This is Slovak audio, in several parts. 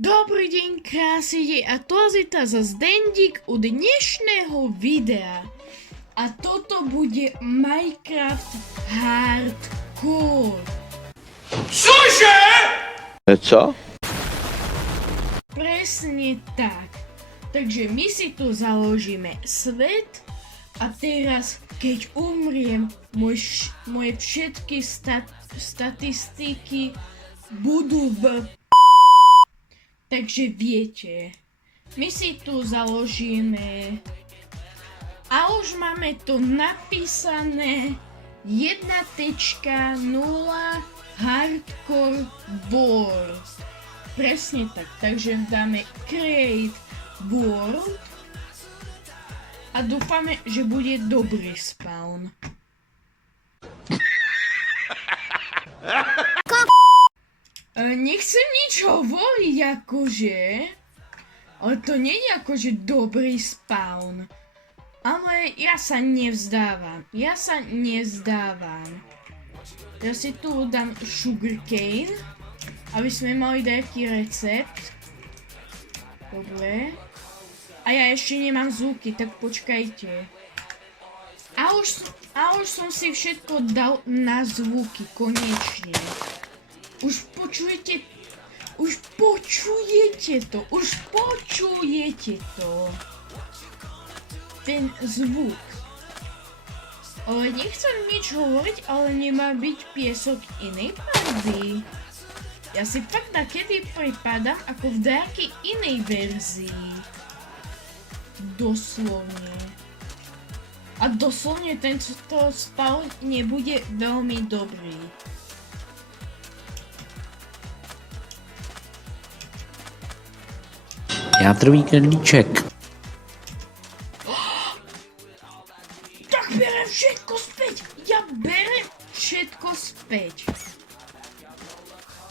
Dobrý deň, krásy, a to je zase Dendík u dnešného videa. A toto bude Minecraft Hardcore. Cože? Co? Presne tak. Takže my si tu založíme svet a teraz, keď umriem, moje všetky statistiky budú Takže viete, my si tu založíme a už máme tu napísané 1.0 Hardcore World. Presne tak, takže dáme Create World a dúfame, že bude dobrý spawn. Nechcem nič hovoriť akože, ale to nie je akože dobrý spawn. Ale ja sa nevzdávam, Ja si tu dám sugarcane, aby sme mali nejaký recept. Dobre. A ja ešte nemám zvuky, tak počkajte. A už som si všetko dal na zvuky, konečne. Už počujete to. Ten zvuk. Ale nechcem nič hovoriť, ale nemá byť piesok inej pravdy. Ja si fakt nakedy pripadám ako v nejakej inej verzii. Doslovne. A doslovne tento spawn nebude veľmi dobrý. Játrový knedlíček. Tak berem všetko späť! Ja berem všetko späť.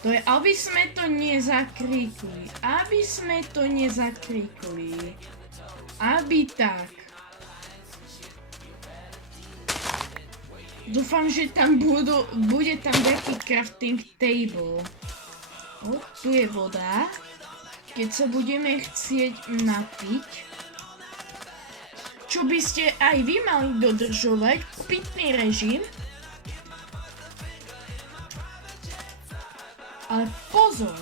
To je, aby sme to nezakrikli. Aby tak. Dúfam, že tam bude tam nejaký crafting table. O, tu je voda. Keď sa budeme chcieť napiť, čo by ste aj vy mali dodržovať, pitný režim. Ale pozor!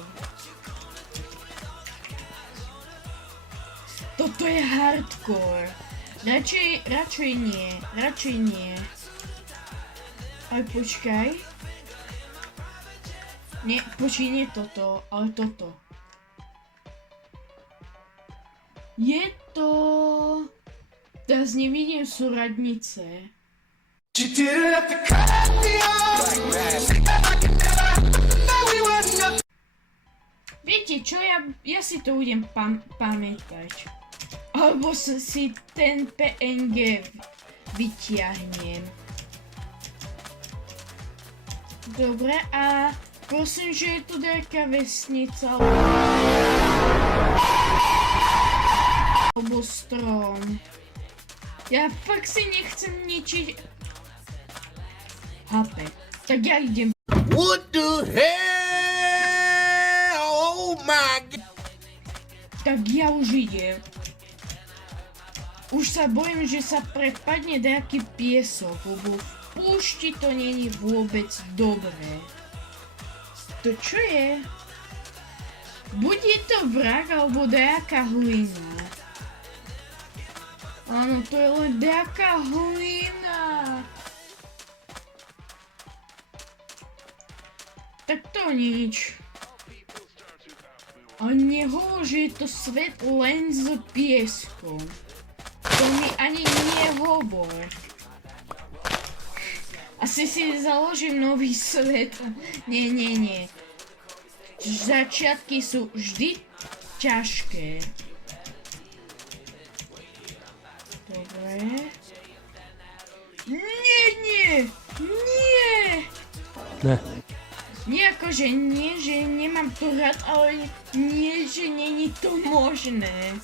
Toto je hardcore. Radšej nie. Ale počkaj. Nie toto, ale toto. Je to... Teraz nevidím súradnice. Viete čo, ja si to budem pamätať. Alebo si ten PNG vytiahnem. Dobre, a prosím, že je tu nejaká vesnica. Alebo strom. Ja fakt si nechcem ničiť HP. Tak ja idem. What the hell? Oh my god. Tak ja už idem. Už sa bojím, že sa prepadne nejaký piesok, lebo v púšti to není vôbec dobré. To čo je? Bude to vrah alebo nejaká hlina? Áno, to je len nejaká hlina. Tak to nič. Ale nehovor, že je to svet len s pieskom. To mi ani nehovor. Asi si založím nový svet. Nie. Začiatky sú vždy ťažké. Dobre. Nie! Ne. Nie akože nie, že nemám to rád, ale nie, že není to možné.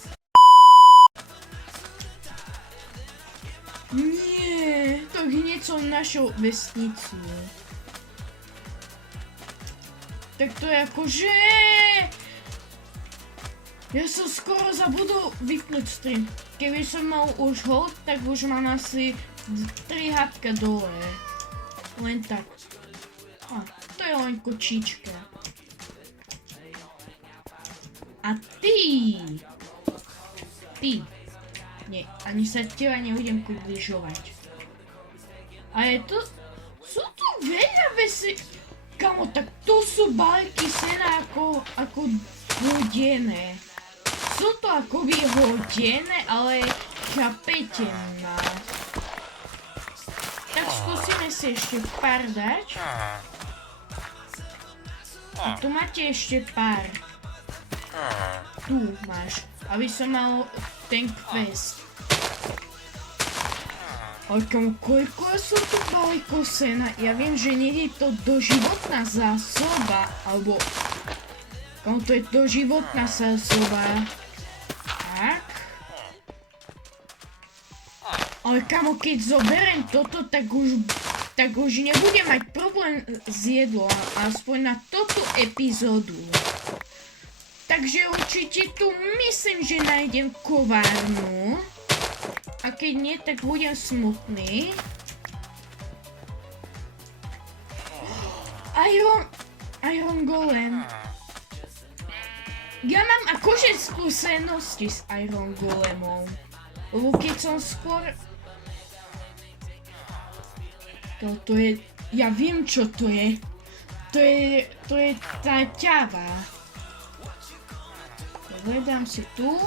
Nie, to hneď som našiel vesnicu. Tak to je akože... Ja som skoro zabudol vypnúť stream. Keby som mal už hold, tak už mám asi 3 hapka dole. Len tak. To je len kočička. A ty! Nie, ani sa teba nebudem približovať. A je to... Sú tu veľa veci... Kamo, tak tu sú balíky sena ako hodené. Sú to akoby hodené, ale chápete ma. Tak skúsime si ešte pár dať. A tu máte ešte pár. Tu máš, aby som mal ten quest. Ale koľko sú tu balíkov sena? Ja viem, že nie je to doživotná zásoba, alebo... to je doživotná zásoba. Tak. Ale kamo, keď zoberiem toto, tak už nebudem mať problém s jedlom, aspoň na túto epizódu. Takže určite tu myslím, že nájdem kovárnu. A keď nie, tak budem smutný. Iron Golem. Ja mám akože skúsenosti s Iron Golemom. Lebo keď som skôr... To je... Ja viem, čo to je. To je tá ťava. Dobre, dám si tu.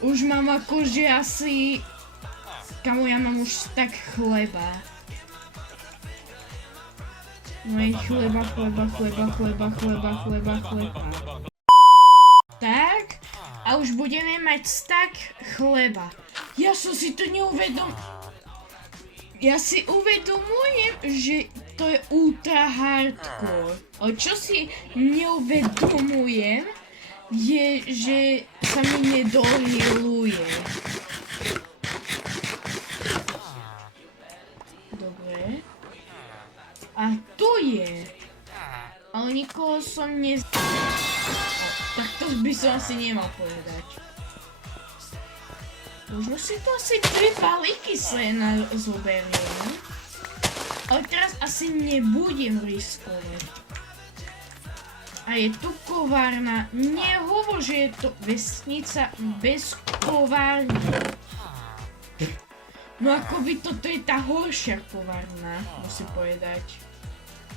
Už mám akože asi... Kamo, ja mám už tak chleba. No je chleba. Tak. A už budeme mať stack chleba. Ja som si to Ja si uvedomujem, že to je ultra hardcore. Ale čo si neuvedomujem, je, že sa mi nedohýluje. Dobre. A tu je. Ale nikoho som tak to by som asi nemal povedať. Možno si to asi 3 balíky sena zoberiem. Ale teraz asi nebudem riskovať. A je tu kovárna. Nehovor, že je to vesnica bez kovárny. No akoby toto je tá horšia kovárna, musím povedať.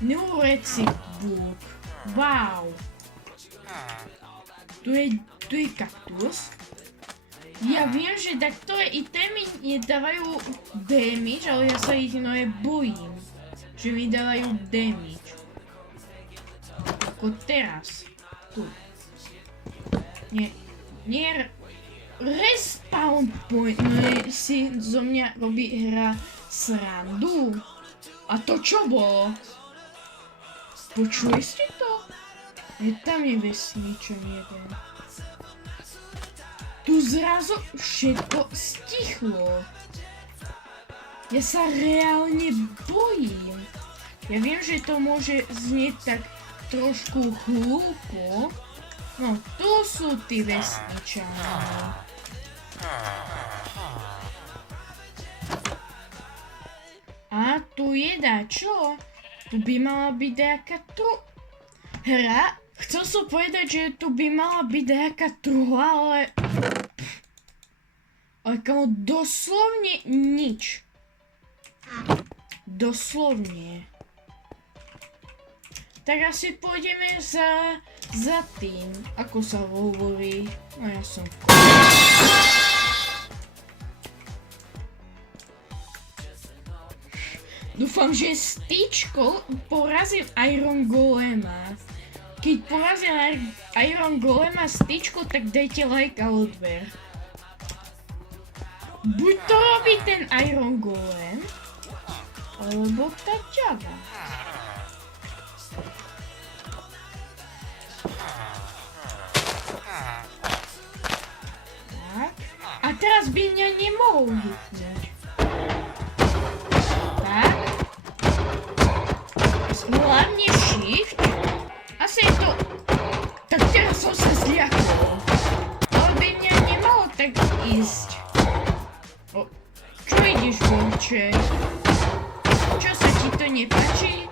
New Recipe. Wow. Tu je kaktus. Ja viem, že taktoré itemy nedávajú damage, ale ja sa ich bojím, že mi dávajú damage. Ako teraz. Tu. Nie respawn point, si zo mňa robí hra srandu. A to čo bolo? Počuli ste to? Tam je vesničan jeden. Tu zrazu všetko stichlo. Ja sa reálne bojím. Ja viem, že to môže znieť tak trošku hlúpo. No, tu sú tí vesničania. A tu je dačo. Tu by mala byť nejaká hra. Chcel som povedať, že tu by mala byť nejaká truhla, ale... Ale kamo, doslovne nič. Doslovne. Tak asi pôjdeme za tým, ako sa hovorí. No ja som... Dúfam, že styčkou porazím Iron Golema. Keď porazím Iron Golema styčkou, tak dajte like a odber. Buď to robí ten Iron Golem, alebo tá ťava. Tak. A teraz by mňa nemohol hitnúť. Tak. Hlavne shift. Asi je to... Tak Bože. Čo sa ti to nepáči?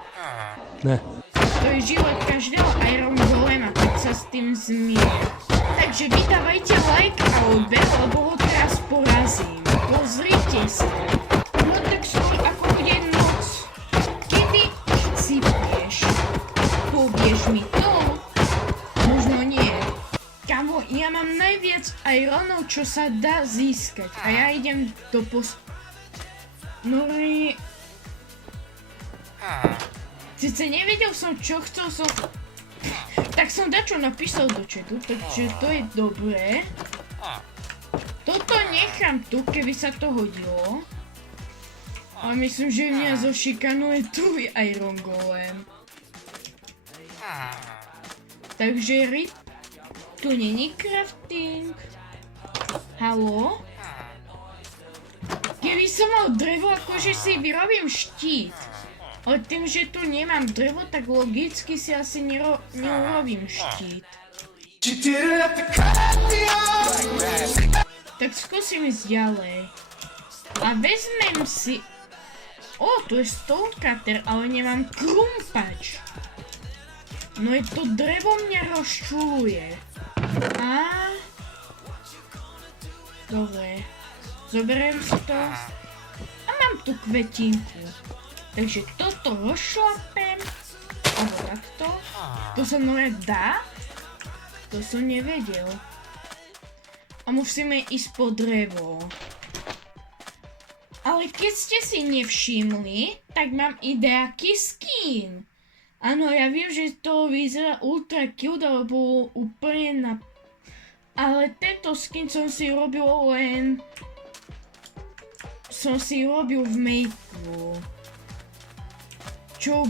Ne. To je život každého Iron Golema, keď sa s tým zmier. Takže vydávajte like a odber, lebo ho teraz porazím. Pozrite sa. No tak skôr ako bude noc. Kedy chcípneš? Povieš mi to? Možno nie. Kamo, ja mám najviac Ironov, čo sa dá získať. A ja idem do No Sice nevedel som, čo chcel som... Tak som dačo napísal do chatu, takže to je dobré. Toto nechám tu, keby sa to hodilo. Ale myslím, že mňa zošikanuje tvoj Iron Golem. Takže RIP. Tu není crafting. Haló? Keby som mal drevo, akože si vyrobím štít. Ale tým, že tu nemám drevo, tak logicky si asi neurobím štít. Tak skúsim ísť ďalej. A vezmem si... tu je stonecutter, ale nemám krumpač. No je to drevo mňa rozčuluje. Dobre. Zoberiem si to. A mám tu kvetinku. Takže toto rozšlapem. Alebo takto. To sa nové dá? To som nevedel. A musíme ísť po drevo. Ale keď ste si nevšimli, tak mám ideaký skin. Áno, ja viem, že to vyzerá ultra cute, alebo úplne na... Ale tento skin som si robil len... Som si robil v Makeu. Čo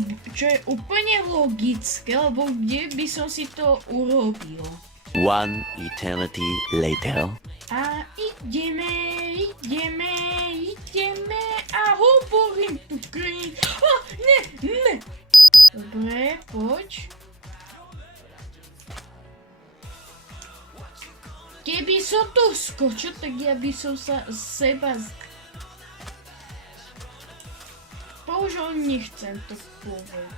je úplne logické, lebo kde by som si to urobil. One eternity later. A ideme a hovorím tu krý. Ne. Dobre, poď. Keby som tu skočil, tak ja by som sa seba... Bohužiaľ nechcem to povedať.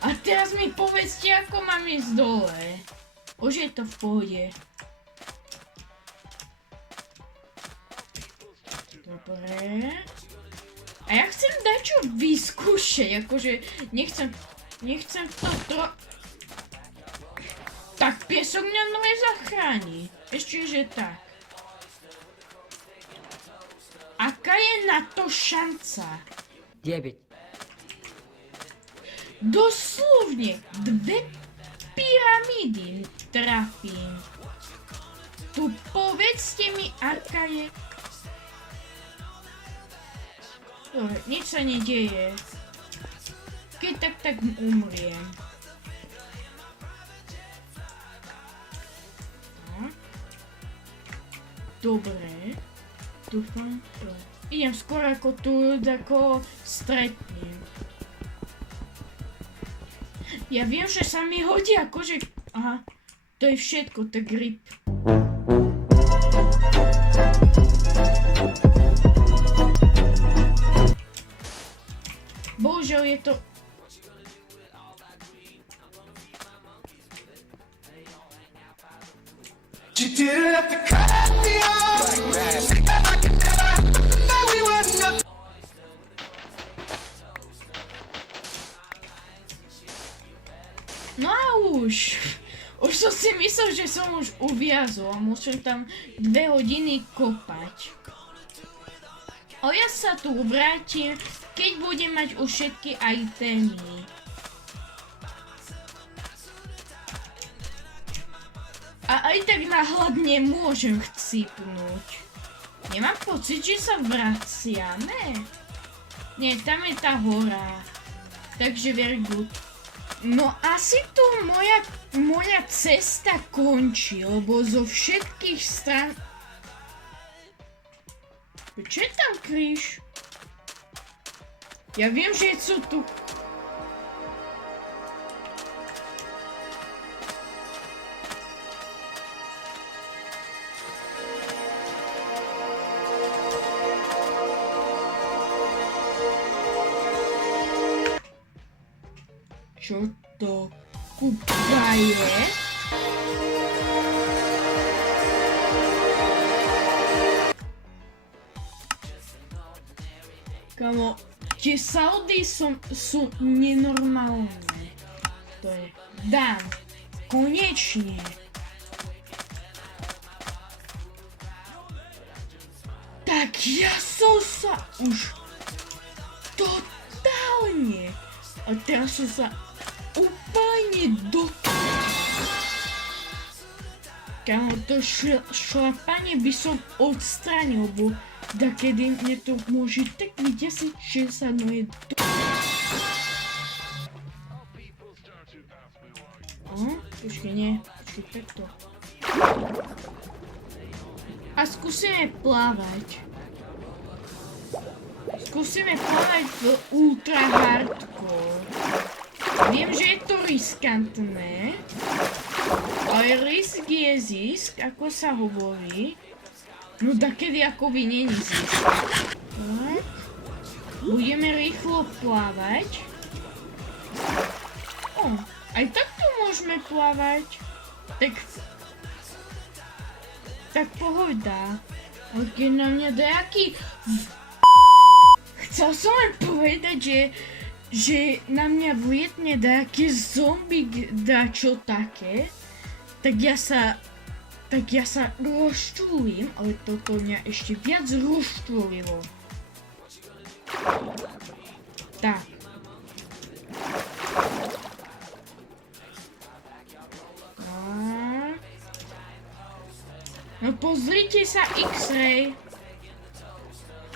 A teraz mi povedzte, ako mám ísť dole. Už je to v pohode. Dobre. A ja chcem dať čo vyskúšať, akože nechcem to Tak piesok mňa nové zachráni. Ešte, že tak. Aká je na to šanca? 9. Doslovne 2 pyramídy trafím. Tu povedzte mi, aká je... Dobre, nič sa nedieje. Keď tak umriem. Dobre. Dúfam. Idem skôr ako tu stretnem. Ja viem, že sa mi hodí akože... Aha, to je všetko, tak RIP. Bohužiaľ je to... No a už som si myslel, že som už uviazol a musím tam 2 hodiny kopať. Ale ja sa tu vrátim, keď budem mať už všetky itemy. A aj tak na hlad nemôžem chcípnúť. Nemám pocit, že sa vraciame? Nie, tam je tá hora. Takže very good. No asi tu moja cesta končí, lebo zo všetkých strán... Čo je tam kríž? Ja viem, že sú tu... čo to kúpa je. Kamo, tie Saudy sú nenormálne. To je Dan. Konečne. Tak ja som sa už totálne a teraz som sa úplne Kamo, to šlapanie by som odstránil, bo dakedy mne to môže tak vyťasiť, že sa noje Počkej, nie. Počkej, takto. A skúsime plávať. Skúsime plávať v ultra hardcore. Viem, že je to riskantné, ale risk je zisk, ako sa hovorí. No dakedy akoby není zisk. Tak. Budeme rýchlo plávať. Aj takto môžeme plávať. Tak pohoda. Ale keď na mňa dajaký Chcel som len povedať, že na mňa vlietne dajaký zombík dačo také, tak ja sa rozčúlim, ale toto mňa ešte viac rozčúlilo. Tak. No pozrite sa, X-ray.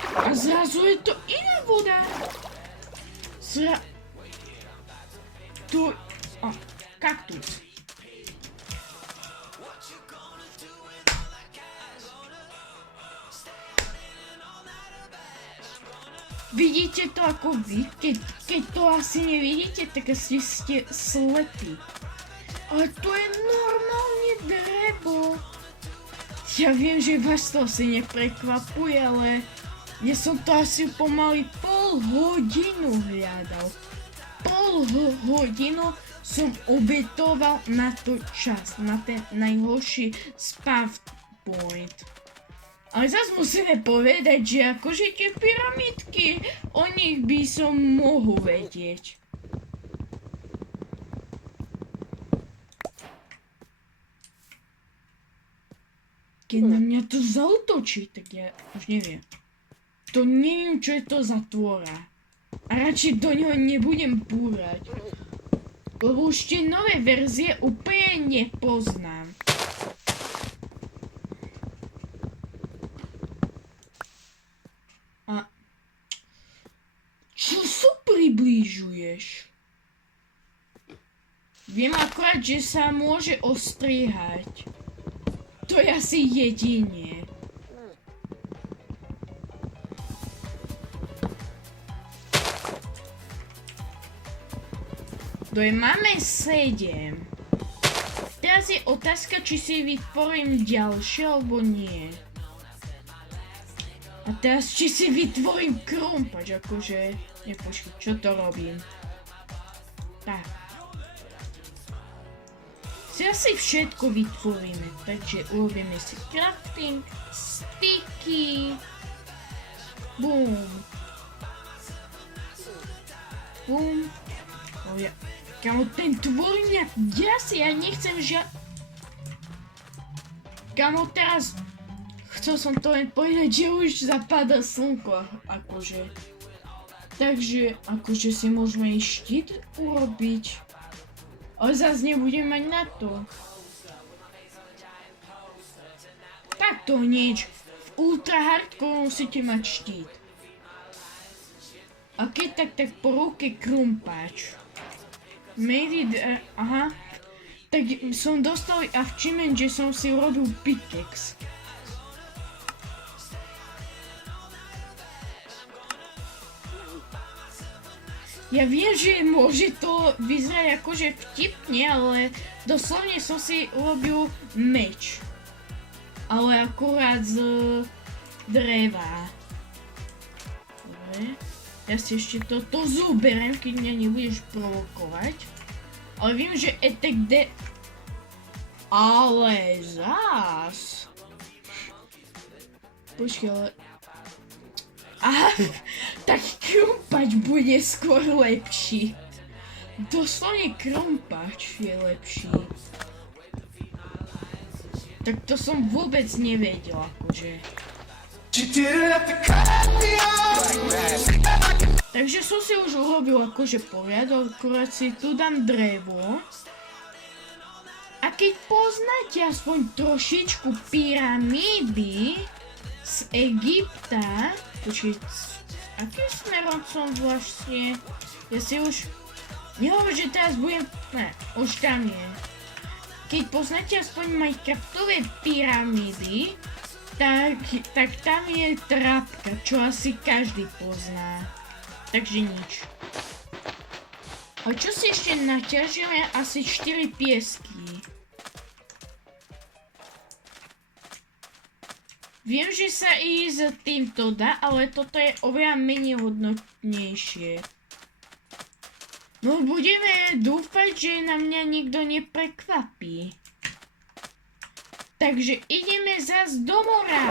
A zrazu je to iná voda. Kaktus. Vidíte to ako vy? Keď to asi nevidíte, tak asi ste slepí. Ale to je normálne drevo. Ja viem, že vás to asi neprekvapuje, ale ja som to asi pomaly pol hodinu hľadal. Pol hodinu som obetoval na to čas, na ten najhorší spawn point. Ale zas musíme povedať, že akože tie pyramidky, o nich by som mohol vedieť. Keď na mňa to zaútočí, tak ja už neviem. To neviem, čo je to za tvora. A radšej do neho nebudem búrať. Lebo už tie nové verzie úplne nepoznám. A čo sa priblížuješ? Viem akorát, že sa môže ostriehať. To je asi jedine. Máme 7. Teraz je otázka, či si vytvorím ďalšie, alebo nie. A teraz, či si vytvorím krumpač, akože... Nepočkej, čo to robím? Tak. Si asi všetko vytvoríme, takže urobíme si crafting, sticky, boom, boom. Kamo, ten tvor mňa ďasí, ja nechcem Kamo, teraz chcel som to len povedať, že už zapadá slnko, akože. Takže, akože si môžeme i štít urobiť. Ale zase nebudem mať na to. Takto nič. V ultra hardcore musíte mať štít. A keď tak po ruke krumpáč. Made it, aha. Tak som dostal achievement, že som si urobil pickaxe. Ja viem, že môže to vyzerať akože vtipne, ale doslovne som si urobil meč. Ale akurát z dreva. Dobre. Ja si ešte toto zoberiem, keď mňa nebudeš provokovať. Ale vím, že etek jde... Ale zás... Počkej, ale... Aha, tak krumpač bude skôr lepší. Doslovne krumpač je lepší. Tak to som vôbec nevedel, akože. Takže som si už urobil akože poriadok, akurát si tu dám drevo. A keď poznáte aspoň trošičku pyramídy z Egypta, počkej, akým smerom som vlastne, ja si už, nehovorím, že teraz budem, ne, už tam je. Keď poznáte aspoň Minecraftové pyramídy, tak tam je trapka, čo asi každý pozná. Takže nič. A čo si ešte naťažíme? Asi 4 piesky. Viem, že sa i s týmto dá, ale toto je oveľa menej hodnotnejšie. No budeme dúfať, že na mňa nikto neprekvapí. Takže ideme zas do mora.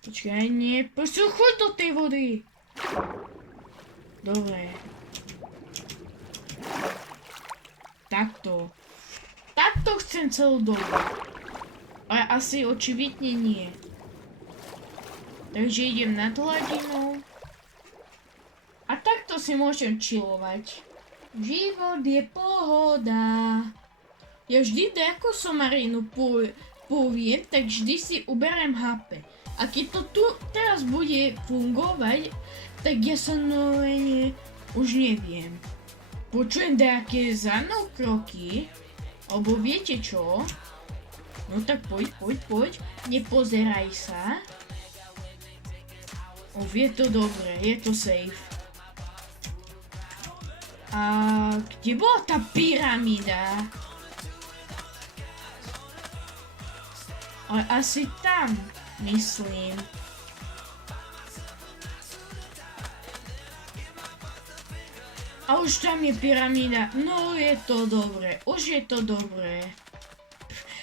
Počkaj, nie, prosím, choď do tej vody. Dobre. Takto. Takto chcem celú dobu. Ale asi očividne nie. Takže idem nad hladinou. A takto si môžem chillovať. Život je pohoda. Ja vždy ako somarinu poviem, tak vždy si uberiem HP. A keď to tu teraz bude fungovať, tak ja sa už neviem. Počujem nejaké za mnou kroky, alebo viete čo? No tak poď, nepozeraj sa. Je to dobré, je to safe. A kde bola tá pyramída? Ale asi tam, myslím. A už tam je pyramída. No je to dobré, už je to dobré.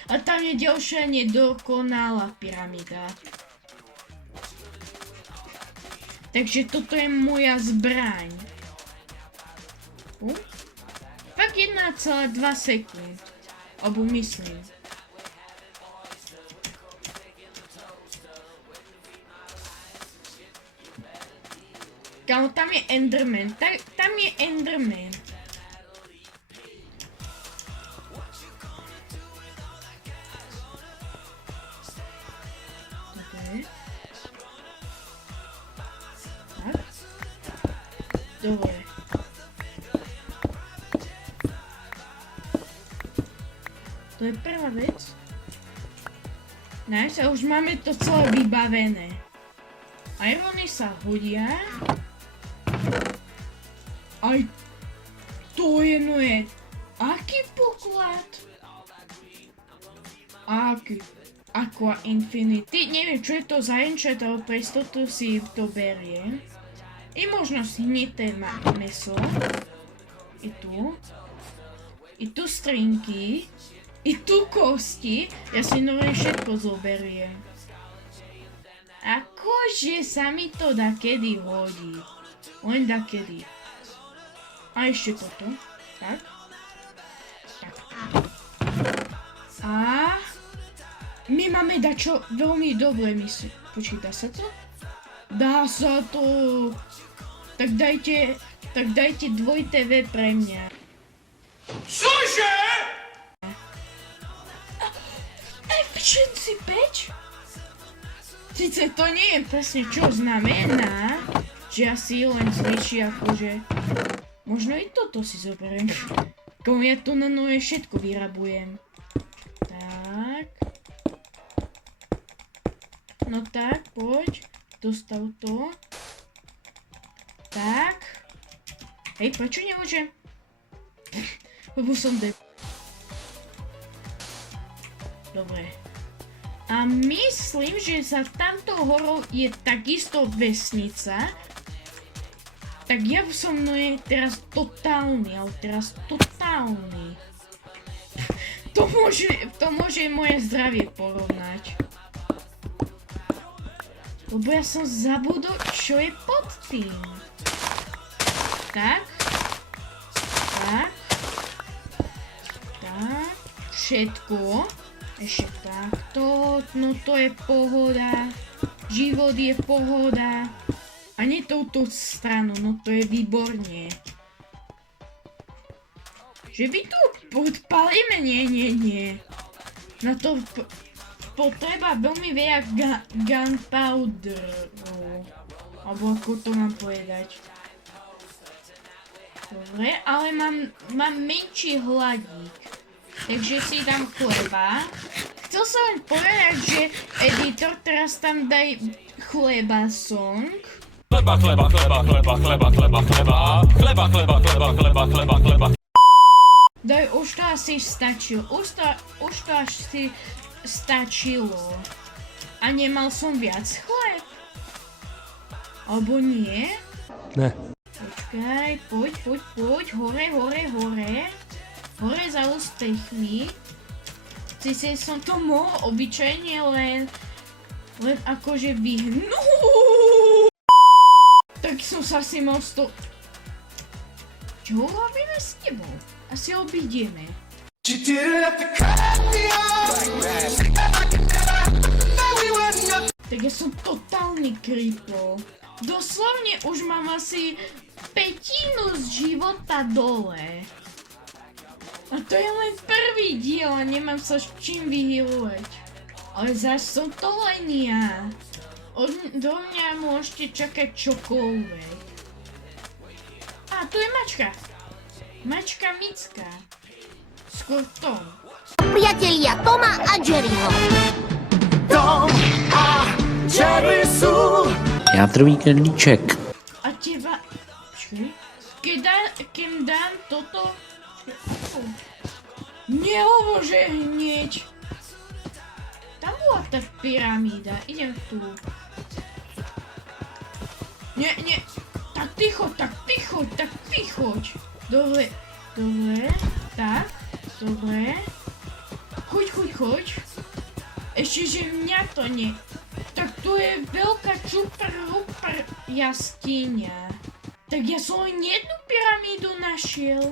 A tam je ďalšia nedokonalá pyramída. Takže toto je moja zbraň. Tak 1,2 sekúnd. Alebo myslím. Kámo, tam je Enderman. Tam je Enderman. Dobre. Tak. Dobre. To je prvá vec. Nice, a už máme to celé vybavené. Irony sa hodia. Aj to je aký poklad? Aký? Aqua Infinity. Neviem, čo je to za enchant, ale pre istotu si to beriem. I možno hnité meso. I tu. I tu strinky. I tu kosti. Ja si nové všetko zoberiem. Akože sa mi to dakedy hodí. Len dakedy. A ešte toto. Tak. Tak. A my máme dačo veľmi dobré, myslím. Počkej, dá sa to? Dá sa to. Tak dajte 2TV pre mňa. Sushi! Efficiency 5? Sice to nie je presne čo znamená, že asi len zvýši akože... Možno i toto si zoberiem. Komu ja tu na nové všetko vyrabujem. Tak. No tak, poď. Dostav to. Tak. Hej, prečo nemôžem? Lebo som Dobre. A myslím, že za tamtou horou je takisto vesnica. Tak ja som mnou je teraz totálny, ale teraz totálny. To môže moje zdravie porovnať. Lebo ja som zabudol, čo je pod tým. Tak. Tak. Tak. Všetko. Ešte takto. No to je pohoda. Život je pohoda. A nie touto stranu, no to je výborne. Že by tu podpalíme? Nie. Na to potreba veľmi veľa gunpowderu. Alebo ako to mám povedať. Dobre, ale mám menší hladík. Takže si dám chleba. Chcel som len povedať, že editor teraz tam daj chleba song. Chleba, chleba, chleba, chleba, chleba, chleba, chleba, chleba, chleba, chleba, chleba, chleba, chleba. Daj, už to asi stačilo. Už to asi stačilo. A nemal som viac chleb? Alebo nie? Ne. Počkaj, poď, hore. Hore za ústechmi. Sice som to mohol obyčajne len akože vyhnúť. Tak som sa si mal z toho... Čo robíme s tebou? Asi obídeme. Tak ja som totálny creepo. Doslovne už mám asi 1/5 z života dole. A to je len prvý diel a nemám sa s čím vyhealovať. Ale zás som to len ja. Do mňa môžete čakať čokoľvek. A tu je mačka. Mačka Micka. Skôr Tom. Priatelia Toma a Jerryho. Tom a Jerry sú Jádrový knedlíček. A teba... Počkej. Keď dám toto... Nehovor, že hneď. Tam bola tá pyramída. Idem tu. Nie. Tak ty choď. Dobre. Tak. Dobre. Choď. Ešte, že mňa to nie... Tak to je veľká čupr jaskyňa. Tak ja som len jednu pyramídu našiel.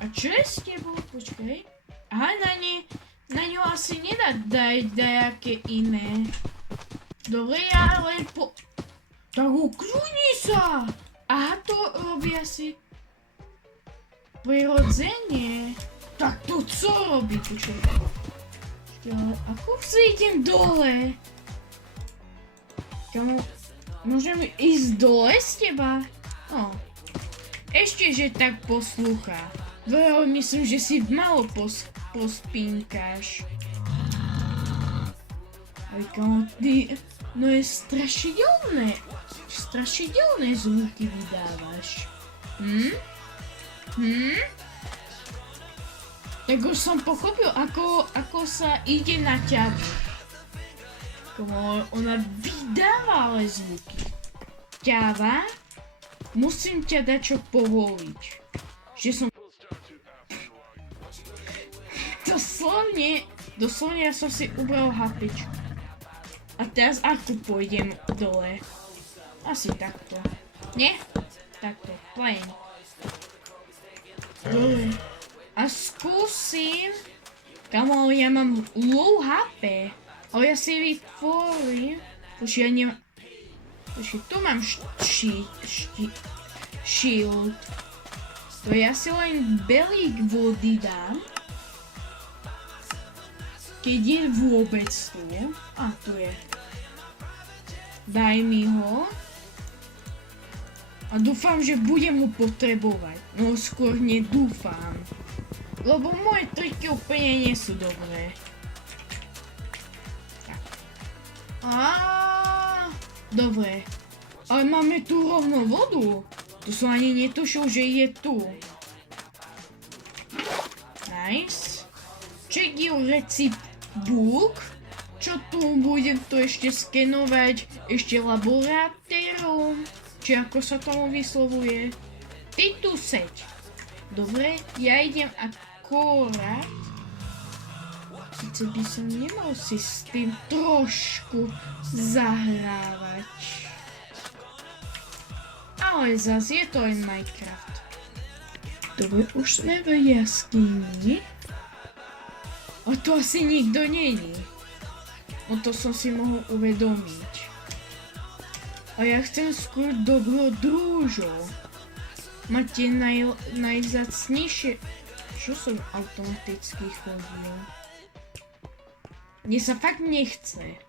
A čo je s tebou? Počkaj. Aha, na ňu asi nedá dať dajaké iné. Dobre, ja len Tak ukľudni sa! Aha, to robí asi... prirodzene. Tak to co robí? Počkaj. Ale ako si idem dole? Kamo, môžem ísť dole z teba? No. Ešte, že tak poslúcha. Veľa myslím, že si malo pospínkáš. Ale kamo, ty... No je strašidelné. Strašidelné zvuky vydávaš. Tak už som pochopil, ako sa ide na ťavu. Ona vydáva ale zvuky. Ťava, musím ťa dať čo povoliť. Že som... Doslovne ja som si ubral hapičku. A teraz ako pôjdem dole? Asi takto. Nie? Takto, plain. Dole. A skúsim... Kamo, ja mám low HP. Ale ja si vytvorím... Počkej, ja nemám... Počkej, tu mám shield. To ja si len belík vody dám. Keď je vôbec tu. A tu je. Daj mi ho. A dúfam, že budem ho potrebovať. No skôr nedúfam. Lebo moje triky úplne nie sú dobré. Tak. Dobre. Ale máme tu rovno vodu. To som ani netušil, že je tu. Nice. Check your recipe book. Čo tu budem to ešte skenovať? Ešte laboratórium. Či ako sa tomu vyslovuje? Ty tu seď. Dobre, ja idem akorát. Sice by som nemal si s tým trošku zahrávať. Ale zas je to len Minecraft. Dobre, už sme v jaskyni. A tu asi nikto není. No to som si mohol uvedomiť. A ja chcem skôr dobrodružo. Máte najvzácnejšie... Čo som automaticky chodil? Mne sa fakt nechce.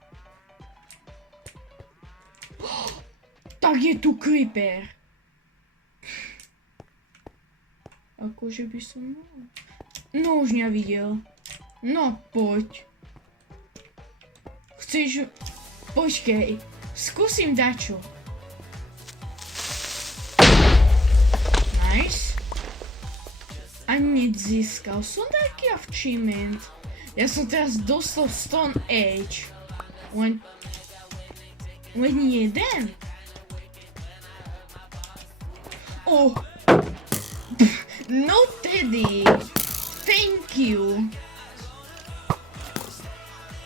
Tak je tu creeper. Akože by som mal. No už mňa videl. No poď. Chceš... Počkej. Skúsim dačo. Nice. A nezískal som taký achievement. Ja som teraz dostal Stone Age. Len jeden. Oh. No tedy. Thank you.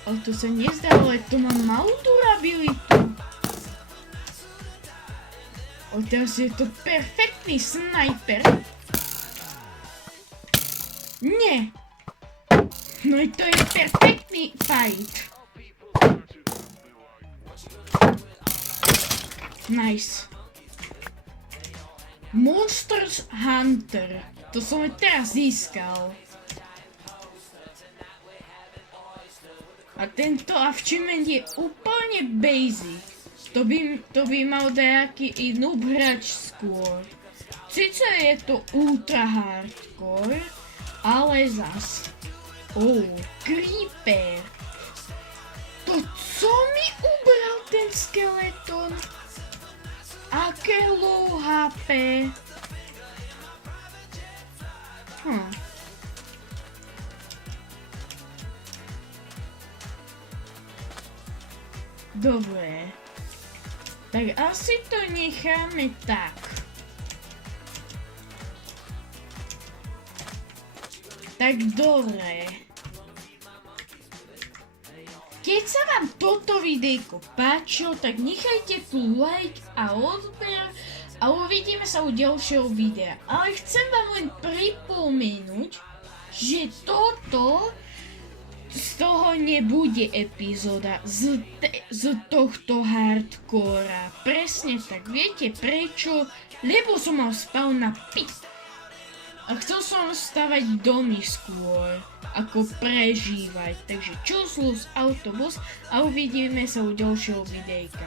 Ale to sa nezdá, ale to má malú durabilitu. O, teraz je to perfektný sniper. Nie. No i to je perfektný fight. Nice. Monsters Hunter. To som teraz získal. A tento achievement je úplne basic. To by mal nejaký noob hráč skôr. Sice je to ultra hardcore, ale zas. Oh, creeper. To co mi ubral ten skeleton? Aké low HP? Dobre. Tak asi to necháme tak. Tak dobre. Keď sa vám toto videjko páčilo, tak nechajte tu like a odber a uvidíme sa u ďalšieho videa. Ale chcem vám len pripomenúť, že toto z toho nebude epizóda z tohto hardcora. Presne tak, viete prečo? Lebo som mal spal na a chcel som stavať domy skôr, ako prežívať. Takže čus, lus, autobus a uvidíme sa u ďalšieho videjka.